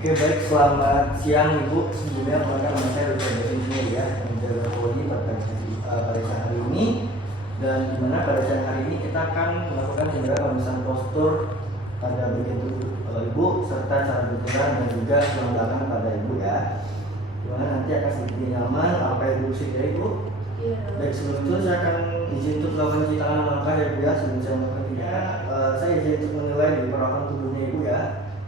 Oke baik, selamat siang Ibu. Sebelumnya perkenalkan nama saya Richard Engineer ya, menjaga poli pada siang hari ini. Dan dimana pada siang hari ini kita akan melakukan pemeriksaan postur pada bagian tubuh Ibu serta cara benturan dan juga tulang belakang pada Ibu ya. Dimana nanti akan sedikit nyaman apa yang Ibu sediakan Ibu. Iya. Baik, sebelum itu saya akan izin untuk melakukan cuci tangan langkah ya Bu ya. Sebelum saya melakukan saya izin untuk menilai di perawatan tubuhnya Ibu ya.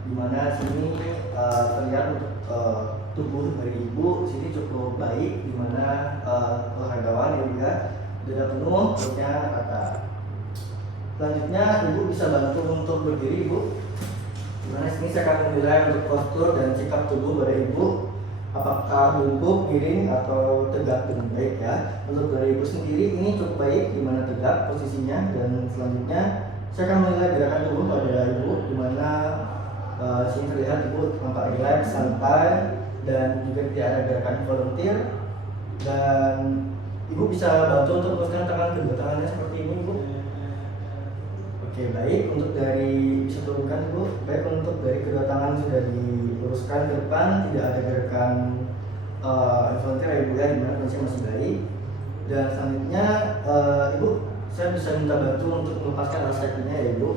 Dimana sini terlihat untuk tubuh dari Ibu sini cukup baik, dimana olahragawan ya Bu ya, dada penuh, perutnya rata. Selanjutnya Ibu bisa bantu untuk berdiri Ibu. Dimana sini saya akan menilai untuk postur dan sikap tubuh pada Ibu, apakah bungkuk, miring atau tegak dengan baik ya. Untuk dari Ibu sendiri ini cukup baik, dimana tegak posisinya. Dan selanjutnya saya akan menilai gerakan tubuh pada Ibu, dimana sini terlihat Ibu tampak rileks, santai, dan juga tidak ada gerakan volunteer. Dan Ibu bisa bantu untuk meluruskan tangan kedua tangannya seperti ini Ibu. Oke baik, untuk dari bisa turunkan Ibu. Baik, untuk dari kedua tangan sudah diluruskan ke depan, tidak ada gerakan volunteer ya Ibu ya, dimana kondisinya masih baik. Dan selanjutnya Ibu, saya bisa minta bantu untuk melepaskan alas kakinya ya Ibu.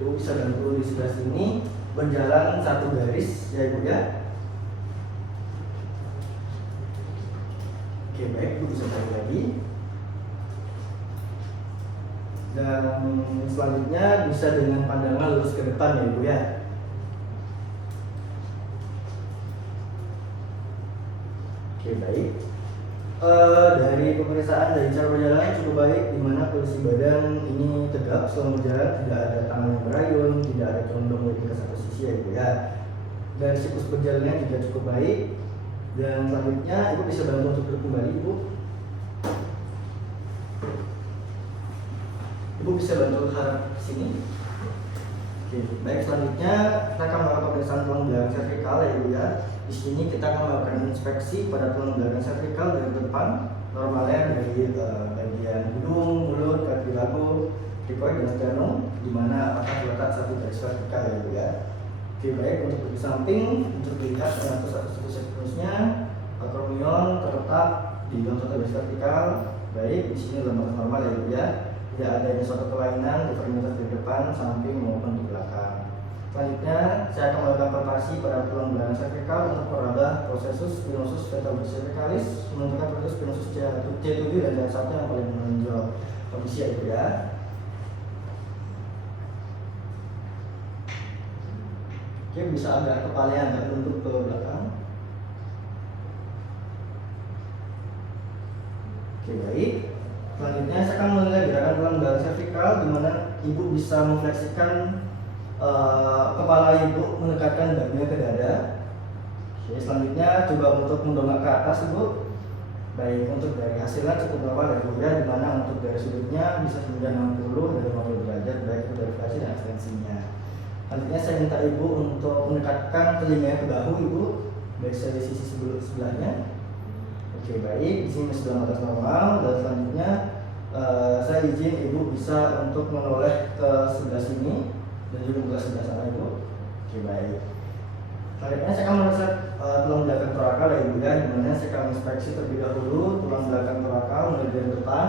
Ibu bisa bantu di sebelah sini berjalan satu garis ya Ibu ya. Oke baik, Ibu bisa balik lagi. Dan selanjutnya bisa dengan pandangan lurus ke depan ya Ibu ya. Oke baik. Dari pemeriksaan dari cara berjalan cukup baik, di mana posisi badan ini tegak selama berjalan, tidak ada tangan yang berayun, tidak ada condong lebih ke satu sisi ya Ibu ya. Dan siklus berjalannya juga cukup baik. Dan selanjutnya Ibu bisa bantu untuk duduk kembali Ibu. Ibu bisa bantu harap ke sini. Oke, baik, selanjutnya kita akan melakukan pemeriksaan tulang belakang servikal ya Ibu ya. Di sini kita akan melakukan inspeksi pada tulang belakang servikal dari depan, normalnya dari bagian hidung, mulut, kartilago, krikoid dan sternum, di mana apakah terletak satu garis vertikal ya Ibu ya. Oke baik, untuk di samping untuk dilihat satu siklusnya akromion terletak di dalam satu garis vertikal. Baik, di sini lembaga normal ya Ibu ya. Tidak adanya suatu kelainan deformitas di depan, samping maupun di belakang. Selanjutnya saya akan melakukan palpasi pada tulang belakang servikal untuk meraba prosesus spinosus vertebralis cervicalis, menentukan prosesus spinosus C7 dan C1 yang paling menonjol. Kondisi ya Ibu ya. Oke, bisa agak kepalanya agak menunduk ke belakang. Oke baik. Selanjutnya saya akan menilai gerakan tulang belakang servikal, di mana Ibu bisa memfleksikan kepala Ibu, mendekatkan badannya ke dada. Oke, selanjutnya coba untuk mendongak ke atas Ibu. Baik, untuk dari hasilnya cukup normal dari Ibu ya, di mana untuk dari sudutnya bisa hingga 60 dari 50 derajat, baik itu dari fleksi dan ekstensinya. Selanjutnya saya minta Ibu untuk mendekatkan telinganya ke bahu Ibu, baik dari sisi sebelahnya. Oke baik, di sini masih dalam batas normal. Dan selanjutnya saya izin Ibu bisa untuk menoleh ke sebelah sini dan juga ke sebelah sana Ibu. Oke baik. Selanjutnya saya akan memeriksa tulang belakang torakal ya Ibu ya, dimana saya akan inspeksi terlebih dahulu tulang belakang torakal mulai dari depan,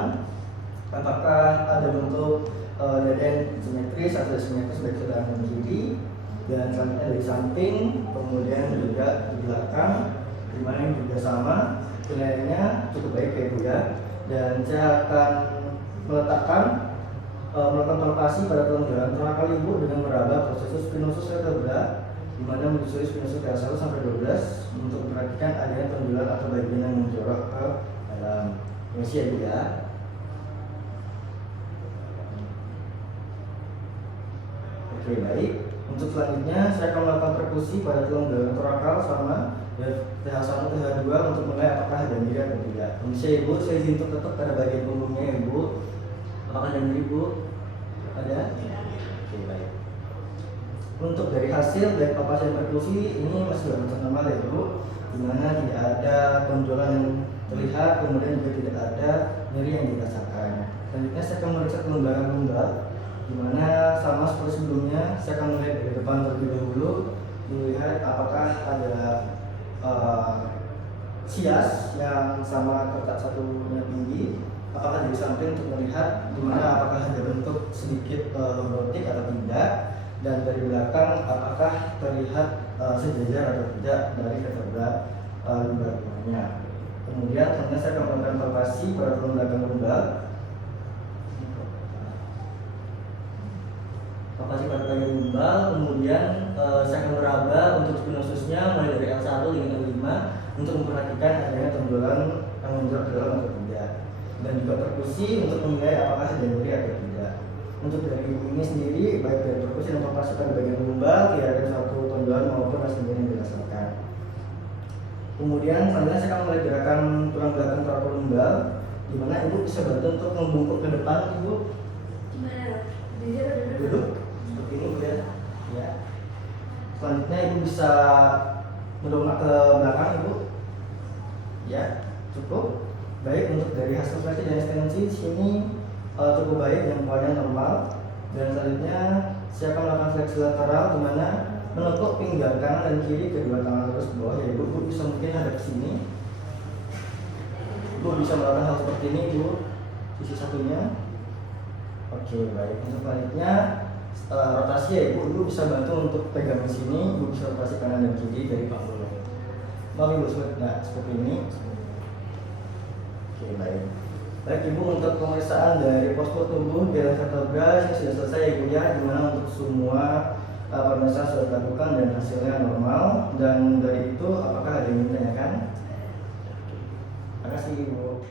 apakah ada bentuk dada simetris atau simetris baik sebelah kanan kiri. Dan selanjutnya dari samping, kemudian juga di belakang, dimana ini juga sama. Penilaiannya cukup baik ya Ibu ya. Dan saya akan melakukan palpasi pada tulang belakang torakal Ibu dengan meraba prosesus spinosus vertebra, di mana menyusuri spinosus T1 sampai 12 untuk memperhatikan adanya pendulan atau bagian yang menjorok ke dalam. Permisi ya Ibu ya. Oke baik. Untuk selanjutnya saya akan melakukan perkusi pada tulang belakang torakal sama TH1 TH2 untuk menilai apakah ada nyeri atau tidak. Permisi Ibu, saya izin untuk tetap pada bagian punggungnya ya Ibu. Apakah ada nyeri Ibu? Ada? Oke baik. Untuk dari hasil baik palpasi dan perkusi ini masih dalam batas normal ya Ibu, dimana tidak ada tonjolan yang terlihat, kemudian juga tidak ada nyeri yang dirasakan. Selanjutnya saya akan memeriksa tulang belakang lumbar, dimana sama seperti sebelumnya saya akan melihat dari depan terlebih dahulu, melihat apakah ada sias yang sama kertas satunya tinggi, apakah dari samping untuk melihat dimana apakah ada bentuk sedikit robotik atau tidak, dan dari belakang apakah terlihat sejajar atau tidak dari vertebra lumbar-lumbarnya. Kemudian selanjutnya saya akan melakukan palpasi pada tulang belakang lumbar. Palpasi pada bagian lumbar, kemudian saya akan meraba untuk spinosusnya mulai dari L1 hingga L5 untuk memperhatikan adanya tonjolan yang menonjol ke dalam atau tidak, dan juga perkusi untuk menilai apakah ada nyeri atau tidak. Untuk dari ini sendiri, baik dari perkusi dan palpasi pada bagian lumbar tidak ada suatu tonjolan maupun rasa nyeri yang dirasakan. Kemudian selanjutnya saya akan mulai gerakan tulang belakang thoracolumbar, di mana ibu bisa bantu untuk membungkuk ke depan, ibu. Gimana? Duduk seperti ini, Bu ya. Ya. Selanjutnya ibu bisa mendongak ke belakang, ibu. Ya, cukup. Baik, untuk dari hasil fleksi dan ekstensi sini cukup baik, yang poinnya normal. Dan selanjutnya saya akan melakukan fleksi lateral, di mana menekuk pinggang kanan dan kiri kedua tangan terus ke bawah. Ya, ibu bisa mungkin hadap ke sini. Ibu bisa melakukan hal seperti ini, ibu. Sisi satunya. Oke, baik. Untuk selanjutnya rotasi ya, ibu bisa bantu untuk pegang di sini. Ibu bisa rotasi kanan dan kiri dari panggul. Mau ibu seperti ini. Oke, baik. Baik ibu, untuk pemeriksaan dari postur tubuh dan vertebra yang sudah selesai ibu ya, dimana untuk semua pemeriksaan sudah dilakukan dan hasilnya normal. Dan dari itu apakah ada yang ditanyakan? Terima kasih ibu.